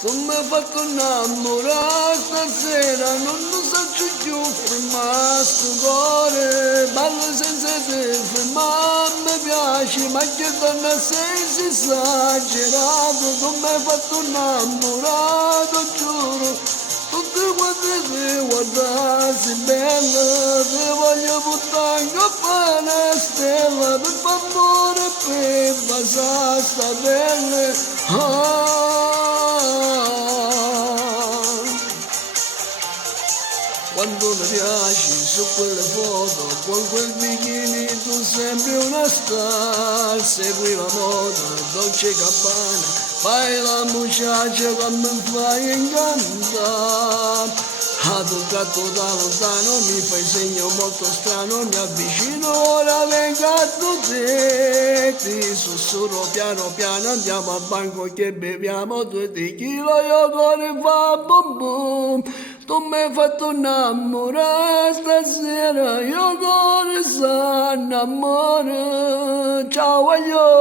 Tu mi hai fatto innamorare stasera, non lo so più fermare sto cuore, ballo senza te fermare, mi piace, ma che donna sei esagerato, tu mi hai fatto innamorato, giuro, tutte quante te guardassi bella, ti voglio buttare in coppa una stella, per favore, per basare sta pelle. Quando mi piaci su quelle foto, con quel bikini tu sembri una star, segui la moda, Dolce Gabbana, fai la muchacha quando mi fai incantare. A toccato da lontano mi fai segno molto strano, mi avvicino, ora vengo a te, ti sussurro piano piano, andiamo al banco che beviamo 2 tequila, io cuore fa bum bum. Tu mi hai fatto innamorare stasera, io cuore sa innamora, ciao voglio.